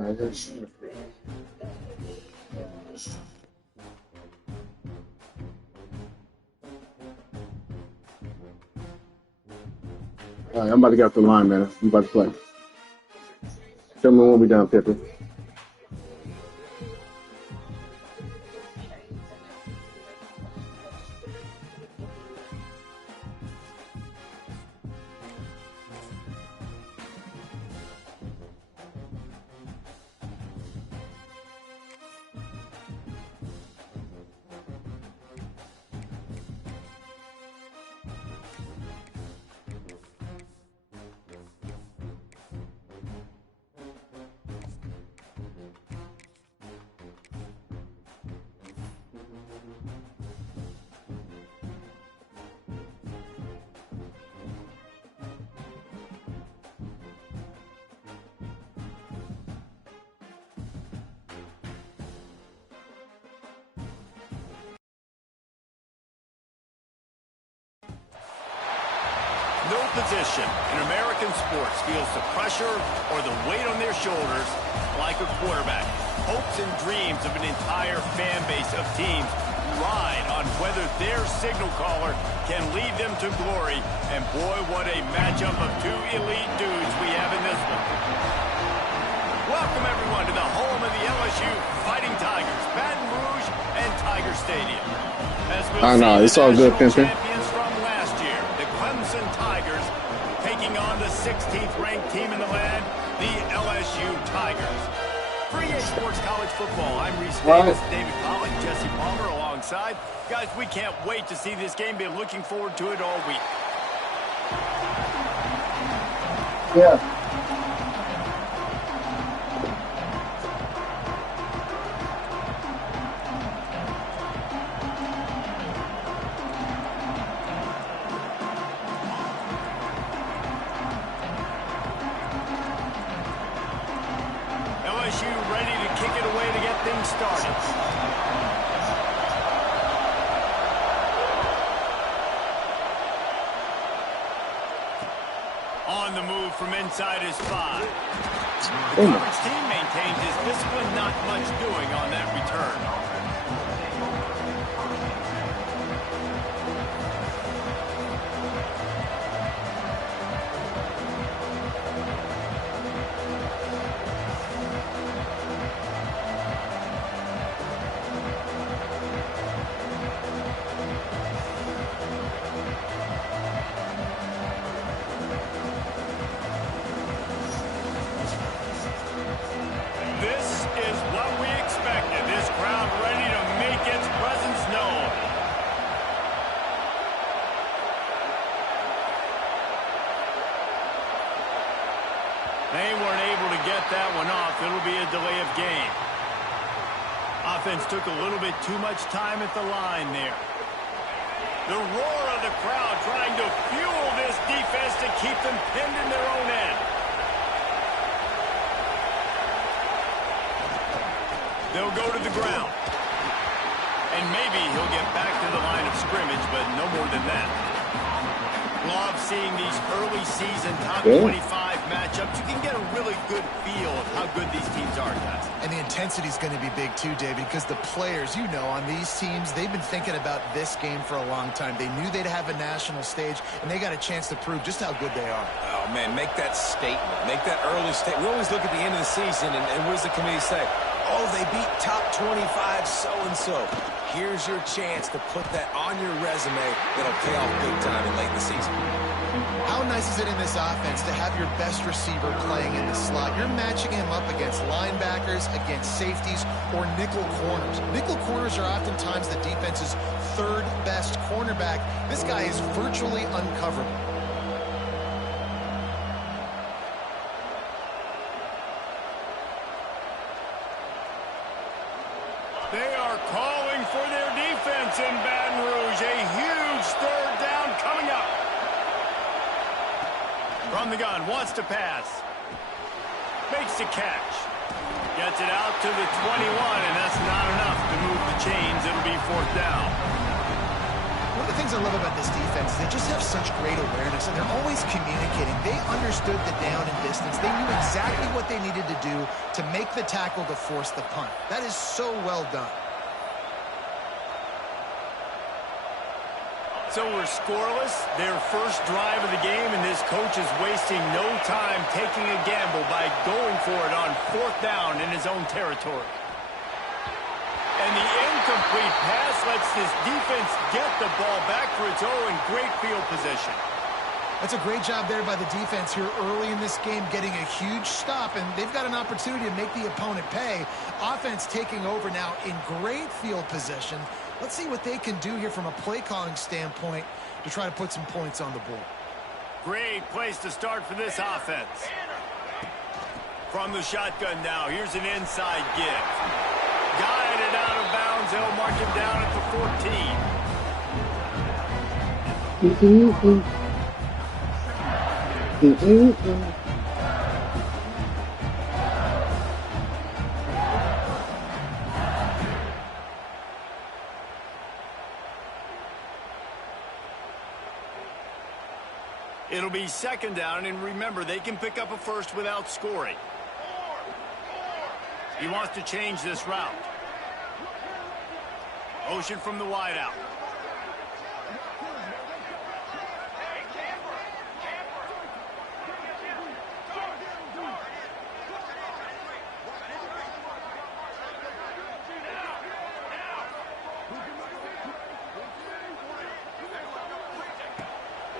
right, let's All right, I'm about to get off the line, man. I'm about to play. Tell me when we're done, Pippin. No position in American sports feels the pressure or the weight on their shoulders like a quarterback. Hopes and dreams of an entire fan base of teams ride on whether their signal caller can lead them to glory. And boy, what a matchup of two elite dudes we have in this one. Welcome, everyone, to the home of the LSU Fighting Tigers, Baton Rouge and Tiger Stadium. As we'll I know, it's all good, Pimpin. Champions from last year, the Clemson Tigers, taking on the 16th ranked team in the land, the LSU Tigers. For EA Sports College Football, I'm Reese Davis, David Pollock, Jesse Palmer alongside. Guys, we can't wait to see this game. Been looking forward to it all week. Yeah. LSU ready to kick it away to get things started. On the move from inside his 5. The coverage team maintains his discipline, not much doing on that return. This is what we expected. This crowd ready to make its presence known. They weren't able to get that one off. It'll be a delay of game. Offense took a little bit too much time at the line there. The roar of the crowd trying to fuel this defense to keep them pinned in their own end. They'll go to the ground. And maybe he'll get back to the line of scrimmage, but no more than that. Love seeing these early season top 25 matchups. You can get a really good feel of how good these teams are, guys. And the intensity is going to be big too, David, because the players, you know, on these teams, they've been thinking about this game for a long time. They knew they'd have a national stage, and they got a chance to prove just how good they are. Oh, man, make that statement. Make that early statement. We always look at the end of the season, and what does the committee say? Oh, they beat top 25 so-and-so. Here's your chance to put that on your resume that'll pay off big time in late in the season. How nice is it in this offense to have your best receiver playing in the slot? You're matching him up against linebackers, against safeties, or nickel corners. Nickel corners are oftentimes the defense's third best cornerback. This guy is virtually uncoverable. They are calling for their defense in Baton Rouge. A huge third down coming up. From the gun, wants to pass. Makes the catch. Gets it out to the 21, and that's not enough to move the chains. It'll be 4th down. One of the things I love about this defense is they just have such great awareness, and they're always communicating. They understand understood the down and distance. They knew exactly what they needed to do to make the tackle to force the punt. That is so well done. So we're scoreless, their first drive of the game, and this coach is wasting no time taking a gamble by going for it on 4th down in his own territory. And the incomplete pass lets this defense get the ball back for its own great field position. That's a great job there by the defense here early in this game, getting a huge stop, and they've got an opportunity to make the opponent pay. Offense taking over now in great field position. Let's see what they can do here from a play calling standpoint to try to put some points on the board. Great place to start for this offense. From the shotgun now, here's an inside give. Guided out of bounds, they'll mark him down at the 14. It'll be 2nd down, and remember, they can pick up a first without scoring. He wants to change this route. Motion from the wideout.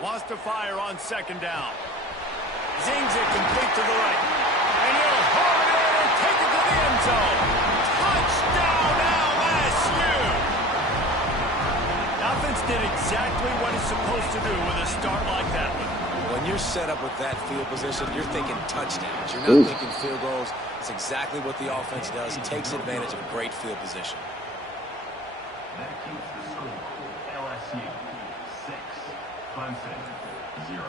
Wants to fire on 2nd down. Zings it complete to the right. And he'll hold it and take it to the end zone. Touchdown, LSU! The offense did exactly what it's supposed to do with a start like that one. When you're set up with that field position, you're thinking touchdowns. You're not thinking field goals. It's exactly what the offense does. Takes advantage of great field position. That keeps the score. LSU 6, Clemson 0.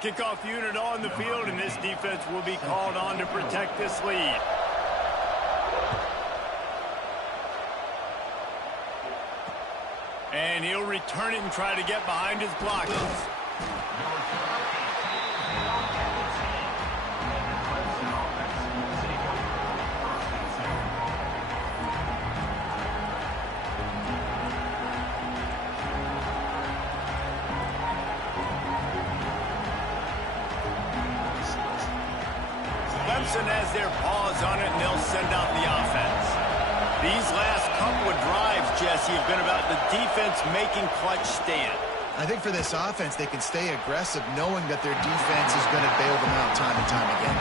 Kickoff unit on the field, and this defense will be called on to protect this lead. And he'll return it and try to get behind his blockers. Clemson has their paws on it, and they'll send out the offense. These last couple of drives, Jesse, have been about the defense making clutch stand. I think for this offense, they can stay aggressive knowing that their defense is going to bail them out time and time again.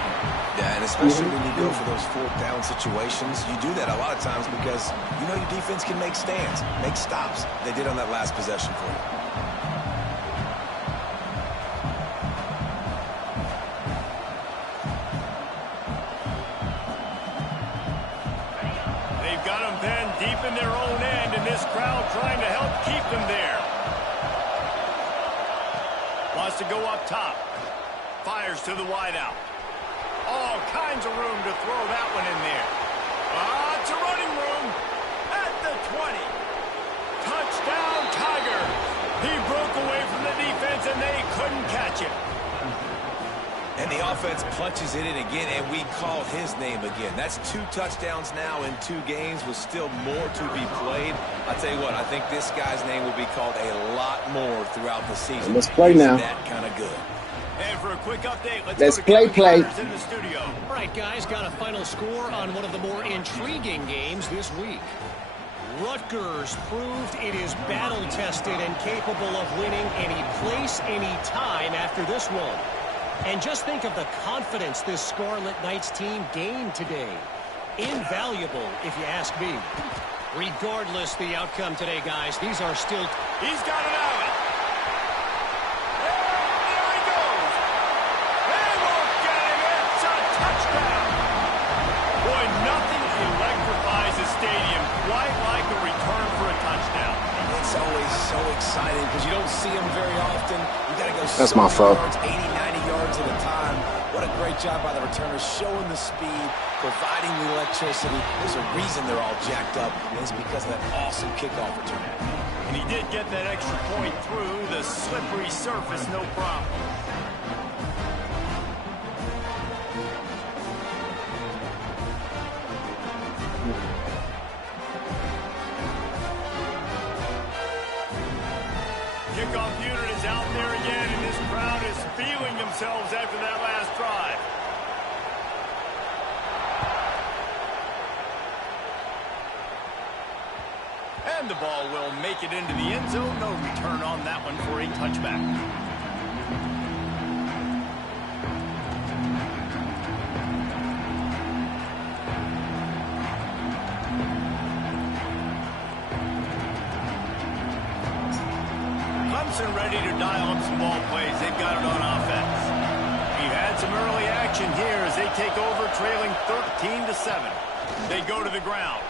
Yeah, and especially when you go for those 4th down situations, you do that a lot of times because you know your defense can make stands, make stops. They did on that last possession for you. Deep in their own end, and this crowd trying to help keep them there. Wants to go up top. Fires to the wideout. All kinds of room to throw that one in there. Lots of running room at the 20. Touchdown, Tigers. He broke away from the defense, and they couldn't catch him. And the offense punches it in again, and we call his name again. That's 2 touchdowns now in 2 games with still more to be played. I tell you what, I think this guy's name will be called a lot more throughout the season. Let's play now. That kind of good. And for a quick update, let's go to play. In the studio. All right, guys, got a final score on one of the more intriguing games this week. Rutgers proved it is battle-tested and capable of winning any place, any time after this one. And just think of the confidence this Scarlet Knights team gained today. Invaluable, if you ask me. Regardless the outcome today, guys, these are still... He's got it out. There he goes. They won't get him. It's a touchdown. Boy, nothing electrifies a stadium quite like a return for a touchdown. It's It's always so exciting because you don't see them very often. You got to go That's so my many fault. yards, 80, 90 yards at a time. What a great job by the returners, showing the speed, providing the electricity. There's a reason they're all jacked up, and it's because of that awesome kickoff return. And he did get that extra point through the slippery surface, no problem. Kickoff unit is out there again, and this crowd is feeling themselves after that last drive. And the ball will make it into the end zone. No return on that one for a touchback. Clemson ready to dial up some ball plays. They've got it on offense. He had some early action here as they take over, trailing 13-7. They go to the ground.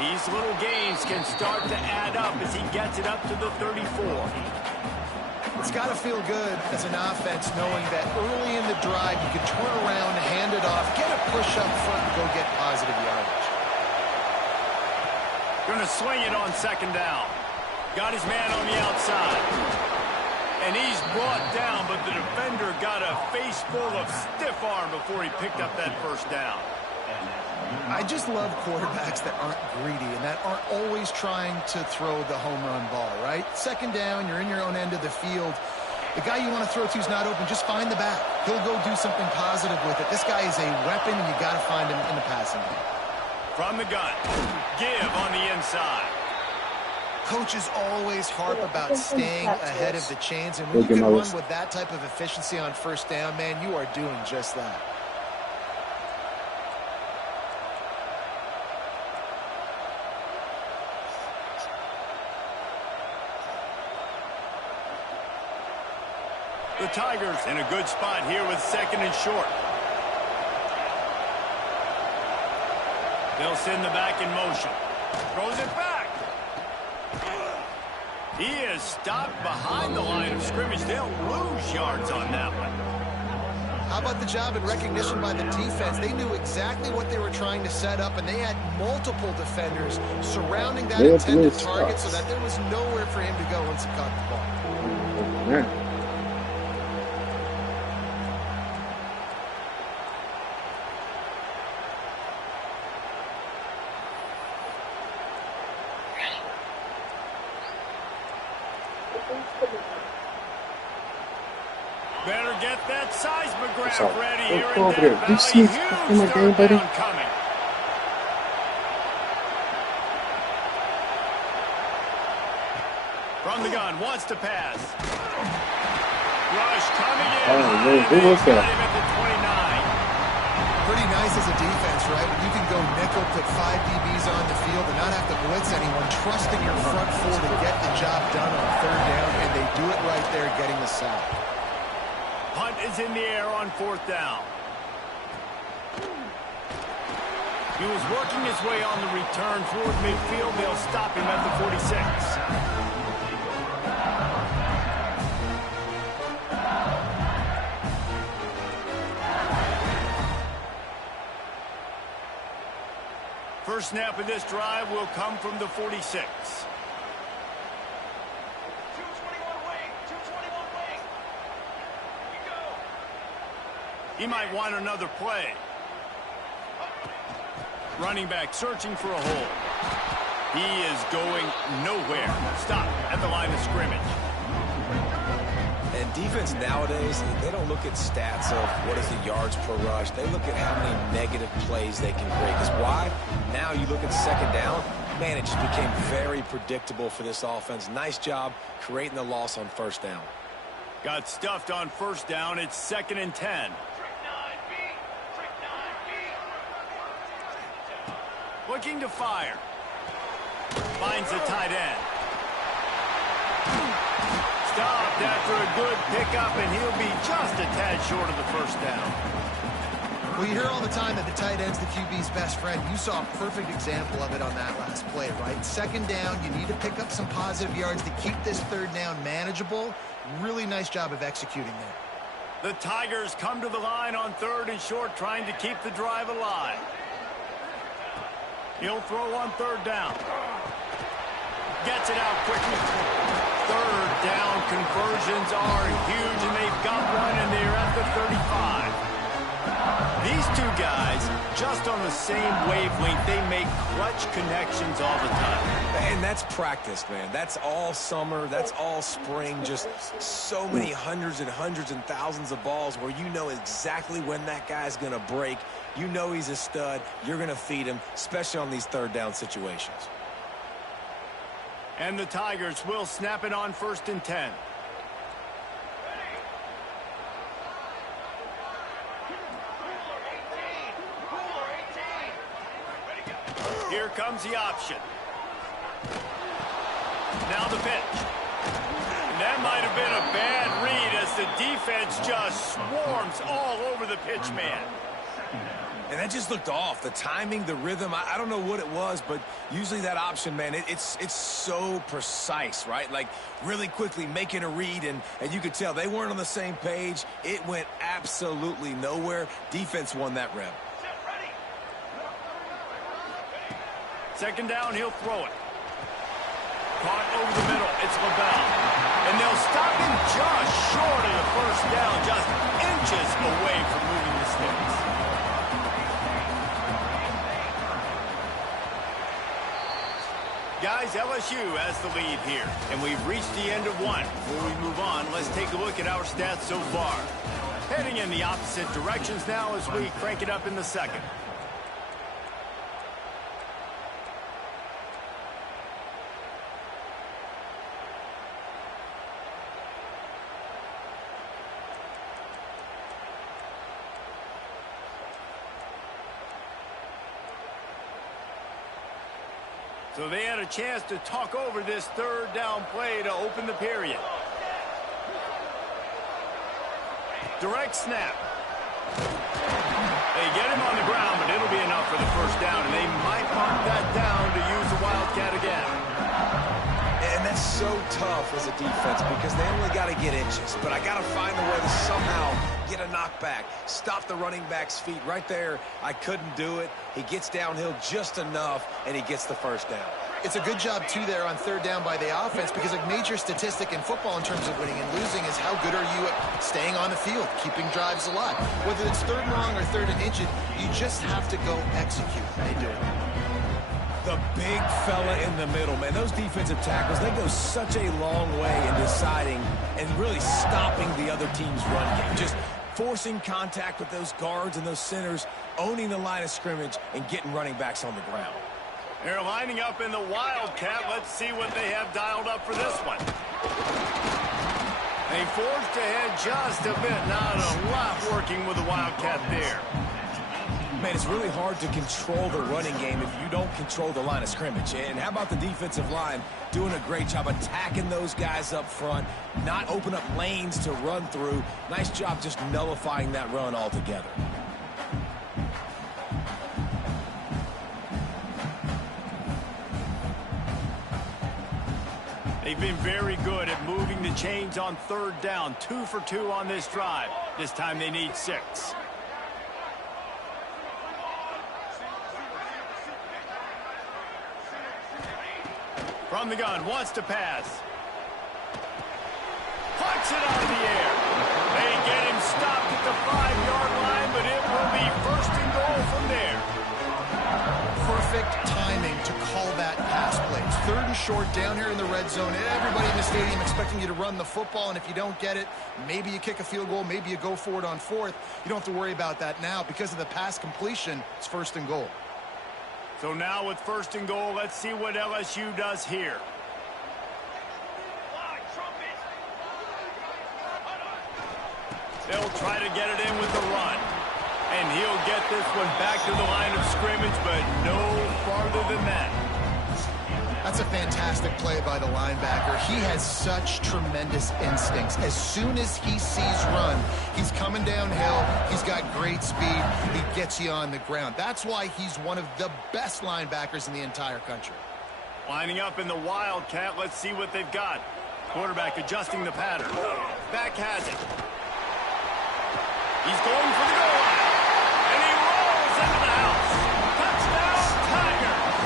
These little gains can start to add up as he gets it up to the 34. It's got to feel good as an offense knowing that early in the drive you can turn around, hand it off, get a push up front, and go get positive yardage. Going to swing it on second down. Got his man on the outside. And he's brought down, but the defender got a face full of stiff arm before he picked up that first down. I just love quarterbacks that aren't greedy and that aren't always trying to throw the home run ball, right? Second down, you're in your own end of the field. The guy you want to throw to is not open. Just find the back. He'll go do something positive with it. This guy is a weapon, and you got to find him in the passing game. From the gun, give on the inside. Coaches always harp about staying ahead of the chains, and when you can run with that type of efficiency on first down, man, you are doing just that. The Tigers in a good spot here with second and short. They'll send the back in motion. Throws it back. He is stopped behind the line of scrimmage. They'll lose yards on that one. How about the job and recognition by the defense? They knew exactly what they were trying to set up, and they had multiple defenders surrounding that intended target so that there was nowhere for him to go once he caught the ball. Yeah. Better get that seismograph up? ready Go here in over Death there. Do you see Valley. what's Huge in my game, third buddy? down coming. From the gun, wants to pass. Rush coming in. Oh, man, who was Got that? him at the 29. Pretty nice as a defense, right? When you can go nickel, put 5 DBs on the field and not have to blitz anyone, trusting your front four to get the job done on third down, and they do it right there, getting the sack. Punt is in the air on fourth down. He was working his way on the return toward midfield. They'll stop him at the 46. First snap of this drive will come from the 46. 221 wing. 221 wing. Here we go. He might want another play. Running back searching for a hole. He is going nowhere. Stop at the line of scrimmage. And defense nowadays, they don't look at stats of what is the yards per rush. They look at how many negative plays they can create. Because why? Now you look at second down, man, it just became very predictable for this offense. Nice job creating the loss on first down. Got stuffed on first down. It's 2nd and 10. Looking to fire. Finds the tight end. Stopped after a good pickup, and he'll be just a tad short of the first down. Well, you hear all the time that the tight end's the QB's best friend. You saw a perfect example of it on that last play, right? Second down, you need to pick up some positive yards to keep this third down manageable. Really nice job of executing there. The Tigers come to the line on 3rd and short, trying to keep the drive alive. He'll throw on 3rd down. Gets it out quickly. 3rd down conversions are huge, and they've got one, and they're at the 35. These two guys, just on the same wavelength, they make clutch connections all the time. And that's practice, man. That's all summer. That's all spring. Just so many hundreds and thousands of balls where you know exactly when that guy's going to break. You know he's a stud. You're going to feed him, especially on these 3rd down situations. And the Tigers will snap it on 1st and 10. Here comes the option. Now the pitch. And that might have been a bad read as the defense just swarms all over the pitch man. And that just looked off. The timing, the rhythm, I don't know what it was, but usually that option, man, it's so precise, right? Like really quickly making a read, and you could tell they weren't on the same page. It went absolutely nowhere. Defense won that rep. 2nd down, he'll throw it. Caught over the middle. It's LaBelle. And they'll stop him just short of the 1st down, just inches away from moving the sticks. Guys, LSU has the lead here, and we've reached the end of one. Before we move on, let's take a look at our stats so far. Heading in the opposite directions now as we crank it up in the 2nd. So they had a chance to talk over this 3rd down play to open the period. Direct snap. They get him on the ground, but it'll be enough for the 1st down, and they might mark that down to use the Wildcat again. And that's so tough as a defense because they only got to get inches. But I got to find a way to somehow get a knockback, stop the running back's feet. Right there, I couldn't do it. He gets downhill just enough, and he gets the 1st down. It's a good job, too, there on 3rd down by the offense, because a major statistic in football in terms of winning and losing is how good are you at staying on the field, keeping drives alive. Whether it's 3rd and long or 3rd and inches, you just have to go execute. They do it. The big fella in the middle, man. Those defensive tackles, they go such a long way in deciding and really stopping the other team's run game. Just forcing contact with those guards and those centers, owning the line of scrimmage, and getting running backs on the ground. They're lining up in the Wildcat. Let's see what they have dialed up for this one. They forged ahead just a bit. Not a lot working with the Wildcat there. Man, it's really hard to control the running game if you don't control the line of scrimmage. And how about the defensive line doing a great job attacking those guys up front, not open up lanes to run through. Nice job just nullifying that run altogether. They've been very good at moving the chains on 3rd down. 2 for 2 on this drive. This time they need 6. From the gun, wants to pass. Puts it out of the air. They get him stopped at the 5-yard line, but it will be 1st and goal from there. Perfect timing to call that pass play. It's 3rd and short down here in the red zone. Everybody in the stadium expecting you to run the football, and if you don't get it, maybe you kick a field goal, maybe you go for it on 4th. You don't have to worry about that now. Because of the pass completion, it's 1st and goal. So now with 1st and goal, let's see what LSU does here. They'll try to get it in with the run. And he'll get this one back to the line of scrimmage, but no farther than that. That's a fantastic play by the linebacker. He has such tremendous instincts. As soon as he sees run, he's coming downhill. He's got great speed. He gets you on the ground. That's why he's one of the best linebackers in the entire country. Lining up in the Wildcat. Let's see what they've got. Quarterback adjusting the pattern. Back has it. He's going for the goal line. And he rolls into the house. Touchdown, Tigers.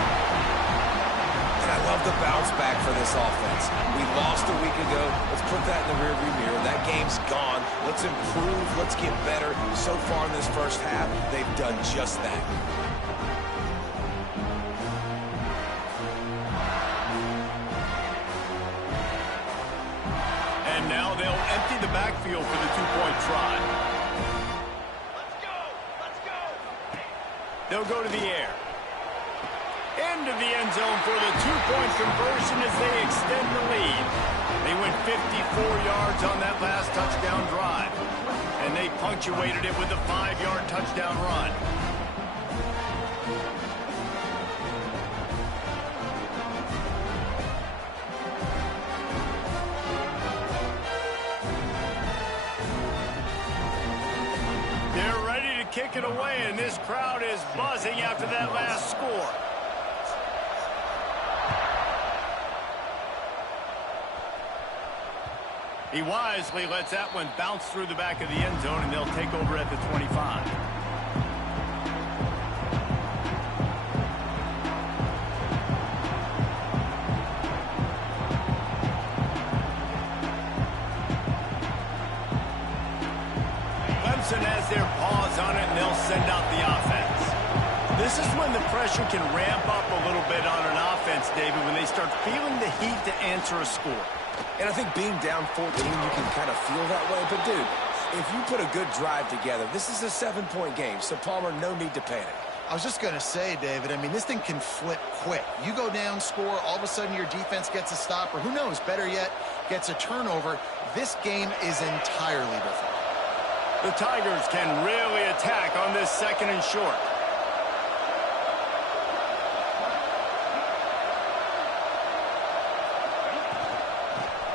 And I love the bounce back for this offense. We lost a week ago. Let's put that in the rearview mirror. That game's gone. Let's improve. Let's get better. So far in this first half, they've done just that. And now they'll empty the backfield for the two-point try. They'll go to the air. Into the end zone for the two-point conversion as they extend the lead. They went 54 yards on that last touchdown drive. And they punctuated it with a 5-yard touchdown run. Kick it away, and this crowd is buzzing after that last score. He wisely lets that one bounce through the back of the end zone, and they'll take over at the 25. Clemson has their paws on it, and they'll send out the offense. This is when the pressure can ramp up a little bit on an offense, David, when they start feeling the heat to answer a score. And I think being down 14, you can kind of feel that way. But, dude, if you put a good drive together, this is a 7-point game. So, Palmer, no need to panic. I was just going to say, David, I mean, this thing can flip quick. You go down, score, all of a sudden your defense gets a stop, or who knows, better yet, gets a turnover. This game is entirely different. The Tigers can really attack on this second and short.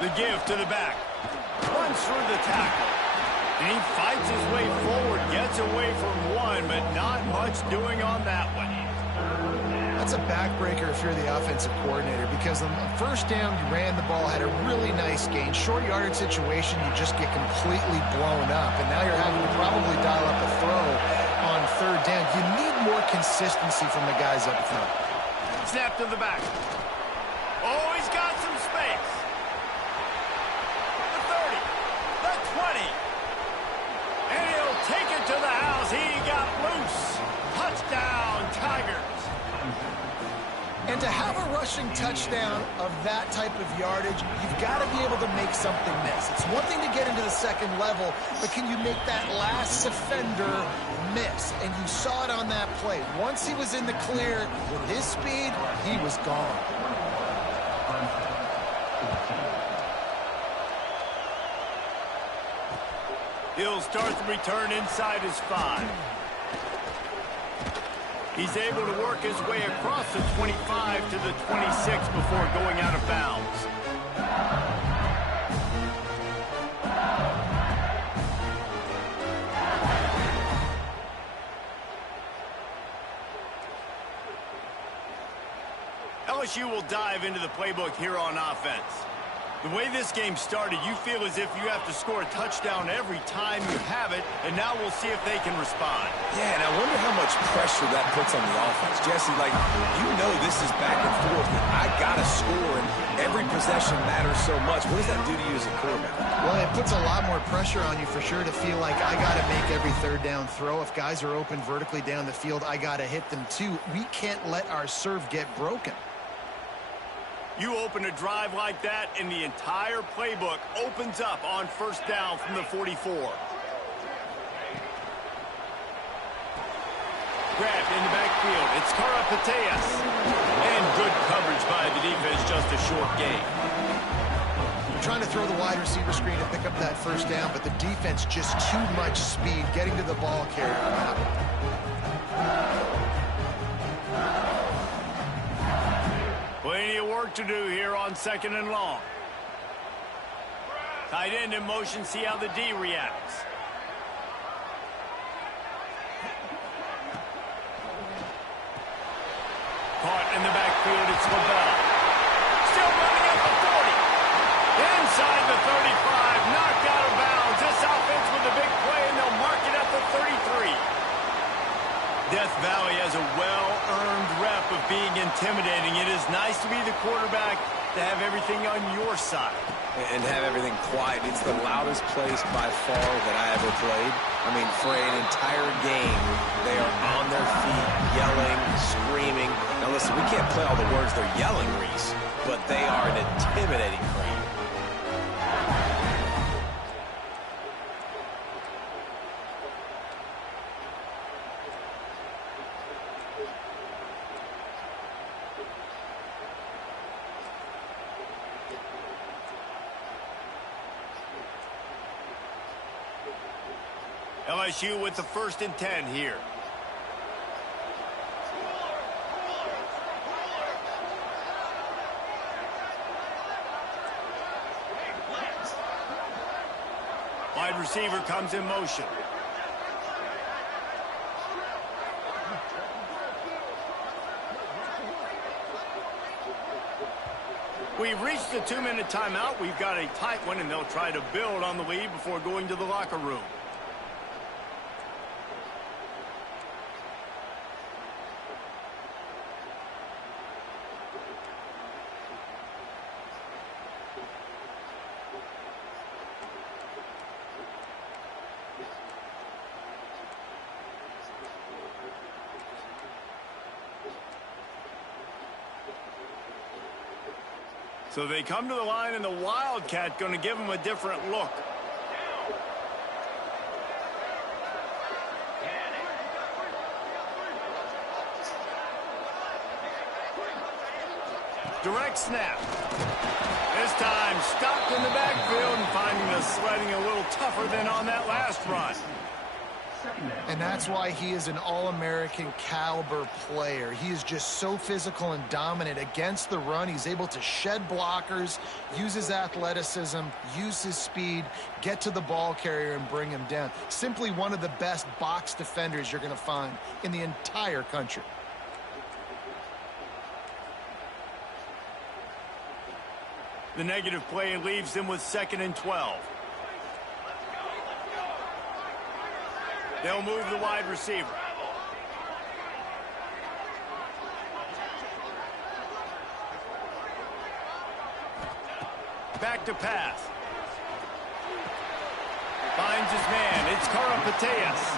The give to the back. Runs through the tackle. And he fights his way forward, gets away from one, but not much doing on that one. That's a backbreaker if you're the offensive coordinator, because on the first down, you ran the ball, had a really nice gain. Short yardage situation, you just get completely blown up, and now you're having to probably dial up a throw on third down. You need more consistency from the guys up front. Snap to the back. Oh, he's got some space. The 30, the 20. And he'll take it to the house. He got loose. Touchdown, Tigers. And to have a rushing touchdown of that type of yardage, you've got to be able to make something miss. It's one thing to get into the second level, but can you make that last defender miss? And you saw it on that play. Once he was in the clear, with his speed, he was gone. He'll start the return inside his 5. He's able to work his way across the 25 to the 26 before going out of bounds. LSU will dive into the playbook here on offense. The way this game started, you feel as if you have to score a touchdown every time you have it, and now we'll see if they can respond. Yeah, and I wonder how much pressure that puts on the offense. Jesse, like, you know this is back and forth, and I got to score, and every possession matters so much. What does that do to you as a quarterback? Well, it puts a lot more pressure on you for sure to feel like I got to make every third down throw. If guys are open vertically down the field, I got to hit them too. We can't let our serve get broken. You open a drive like that, and the entire playbook opens up on first down from the 44. Grabbed in the backfield. It's Karapateas. And good coverage by the defense, just a short gain. You're trying to throw the wide receiver screen to pick up that first down, but the defense just too much speed getting to the ball carrier. Plenty of work to do here on 2nd and long. Tight end in motion, see how the D reacts. Caught in the backfield, it's LaBelle. Still running at the 40. Inside the 35, knocked out of bounds. This offense with a big play, and they'll mark it at the 33. Death Valley has a well-earned rep of being intimidating. It is nice to be the quarterback, to have everything on your side. And have everything quiet. It's the loudest place by far that I ever played. I mean, for an entire game, they are on their feet, yelling, screaming. Now listen, we can't play all the words they're yelling, Reese, but they are an intimidating crowd. LSU with the 1st and 10 here. Wide receiver comes in motion. We've reached the 2-minute timeout. We've got a tight one, and they'll try to build on the lead before going to the locker room. So they come to the line, and the Wildcat going to give them a different look. Direct snap. This time stopped in the backfield and finding the sledding a little tougher than on that last run. And that's why he is an All-American caliber player. He is just so physical and dominant against the run. He's able to shed blockers, use his athleticism, use his speed, get to the ball carrier and bring him down. Simply one of the best box defenders you're going to find in the entire country. The negative play leaves them with 2nd and 12. They'll move the wide receiver. Back to pass. Finds his man. It's Karapateas.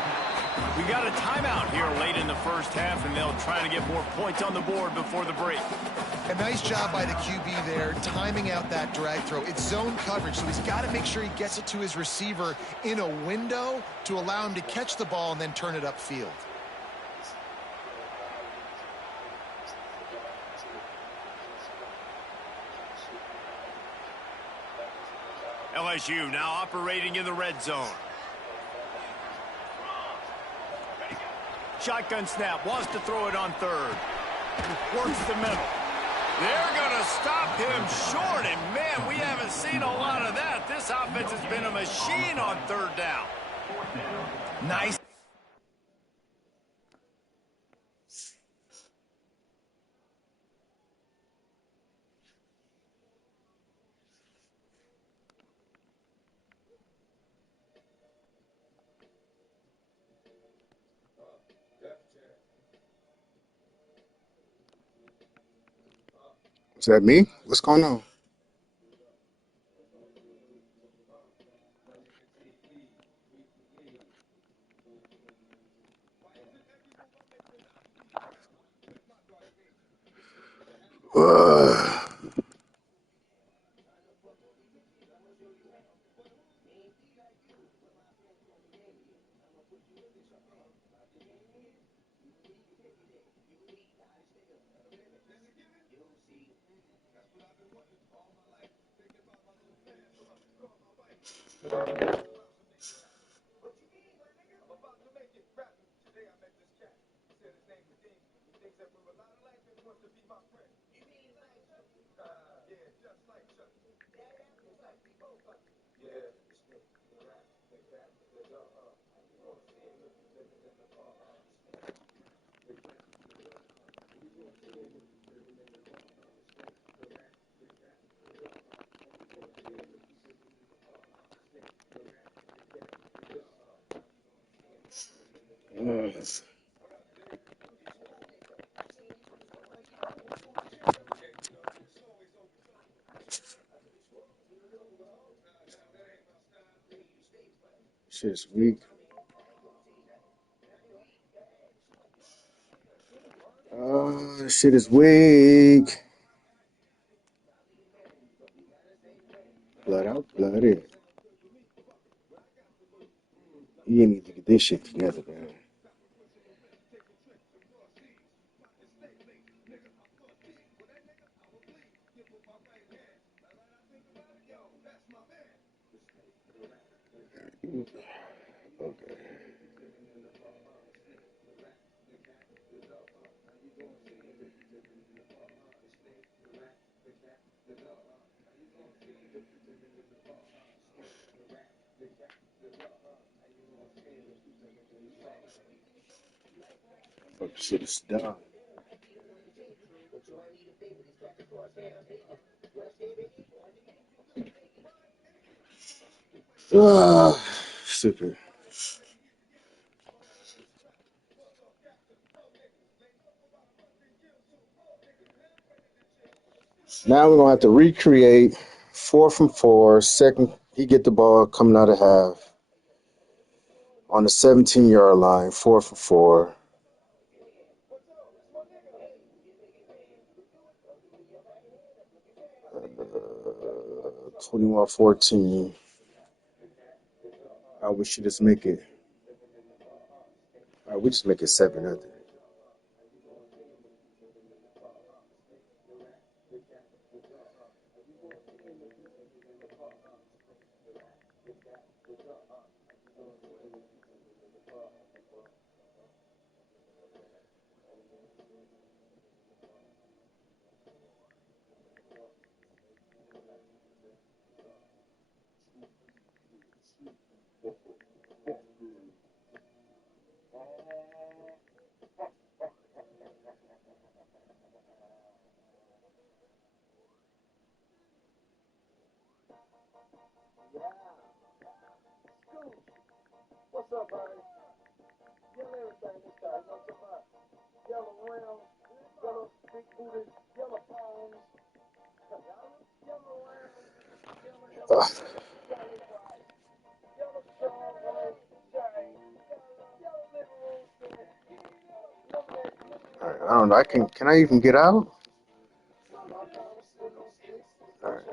We got a timeout here late in the 1st half, and they'll try to get more points on the board before the break. A nice job by the QB there, timing out that drag throw. It's zone coverage, so he's got to make sure he gets it to his receiver in a window to allow him to catch the ball and then turn it upfield. LSU now operating in the red zone. Shotgun snap, wants to throw it on 3rd. Works the middle. They're going to stop him short, and man, we haven't seen a lot of that. This offense has been a machine on 3rd down. Nice. Is that me? What's going on? Shit's weak. This shit is weak. Blood out, blood in. You need to get this shit together, man. Okay. Fuck, shit is done. Stupid. Now we're gonna have to recreate 4 from 4. Second, he get the ball coming out of half on the 17-yard line. 4 for 4. 21-14. We should just make it. We just make it 7-0. What's up, buddy? Yellow everything this time. You know what I'm talking about? Yellow rims, yellow big booty, yellow palms. Yellow rims, yellow All white, yellow strong white, shine, yellow living room set. right, I don't know. Can I even get out? All right.